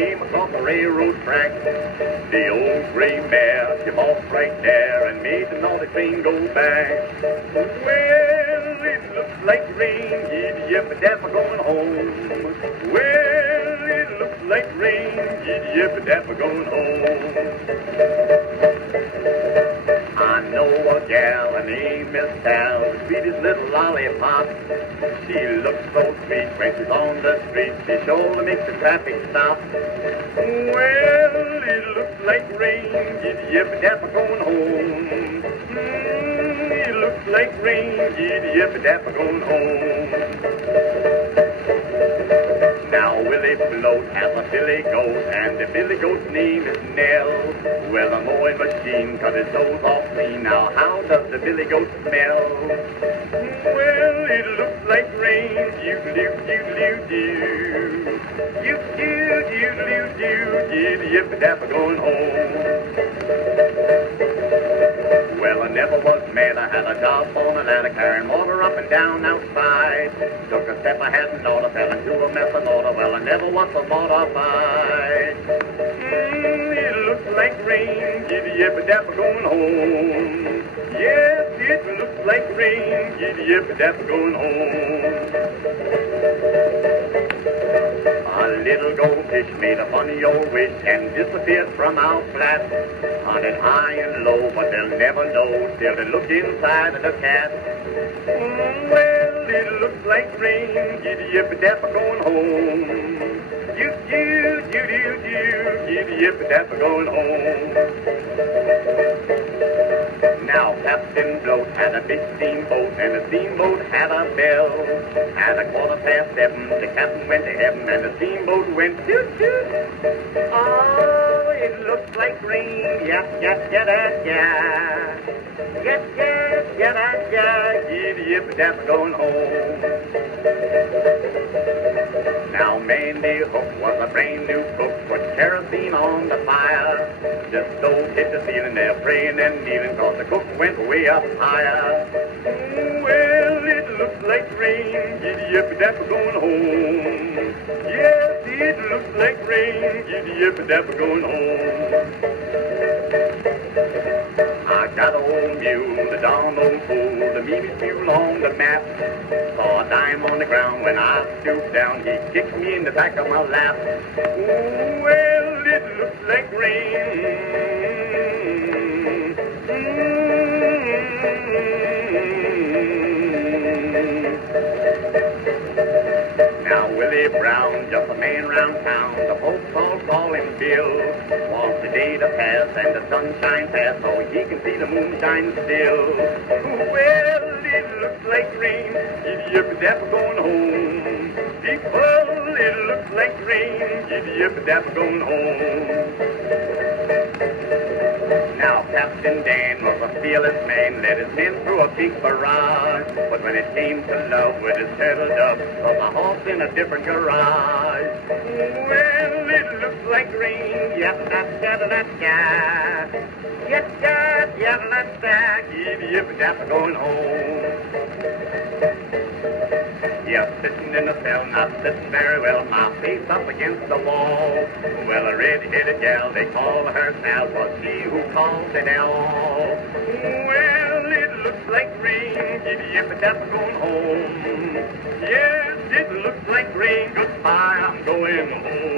came across the railroad track. The old gray mare came off right there and made the naughty train go back. Well, it looks like rain, yip-a-dapper going home. Well, it looks like rain, yip-a-dapper going home. I know a gal, her name is Sal, the sweetest little lollipop. She looks so sweet when she's on the street, she sure makes the traffic stop. Well, it looks like rain, yip-a-dapper going home. It looks like rain, yip-a-dapper going home. Now Willie Float has a billy goat, and the billy goat's name is Nell. Well, a mowing machine cut his nose off clean. Now how does the billy goat smell? Well, it looks like rain, you-do-do-do-do. You-do-do-do-do, yip-a-dapper going home. Well, I never was mad, I had a job on a ladder carrying water up and down outside. Took a step I hadn't ought to, fell into a mess of order. Well, I never was so mortified. It looks like rain, yip-a-dapper going home. Yes, it looks like rain, yip-a-dapper going home. A little goldfish made a funny old wish and disappeared from our flat. Hunted high and low, but they'll never know till they look inside of the cat. Well, it looks like rain, yip-a-dapper going home. Yip-a-dapper going home. Now Captain Bloat had a big steamboat, and the steamboat had a bell. At 7:15, the captain went to heaven, and the steamboat went toot-toot. Oh, it looks like rain, yap-yap-yap-yap-yap. Yap-yap-yap-yap-yap, yip-a-dapper going home. Now Mandy Hook was a brand new cook, put kerosene on the fire. The stove hit the ceiling there, praying and kneeling, cause the cook went way up higher. Well, it looks like rain, yip-a-dapper going home. Yes, it looks like rain, yip-a-dapper going home. I got an old mule, the darn old fool, the meanest mule on the map. Saw a dime on the ground when I stooped down, he kicked me in the back of my lap. Well, it looks like rain. Now Willie Brown, just a man round town, the folks all call him Bill. Wants the day to pass and the sunshine pass, so he can see the moonshine still. Well, it looks like rain, yip-a-dapper going home. People, it looks like rain, yip-a-dapper going home. Now Captain Dan was a fearless man, led his men through a big barrage. But when it came to love with his turtle dove, was a horse in a different garage. Well, it looks like rain, yap-yap-yap-yap-yap. Yap-yap-yap-yap-yap, yip-a-dapper going home. Yes, sitting in the cell, not sitting very well, my face up against the wall. Well, a red-headed gal, they call her Sal, was she who called it all. Well, it looks like rain, yip-a-dapper going home. Yes, it looks like rain, goodbye, I'm going home.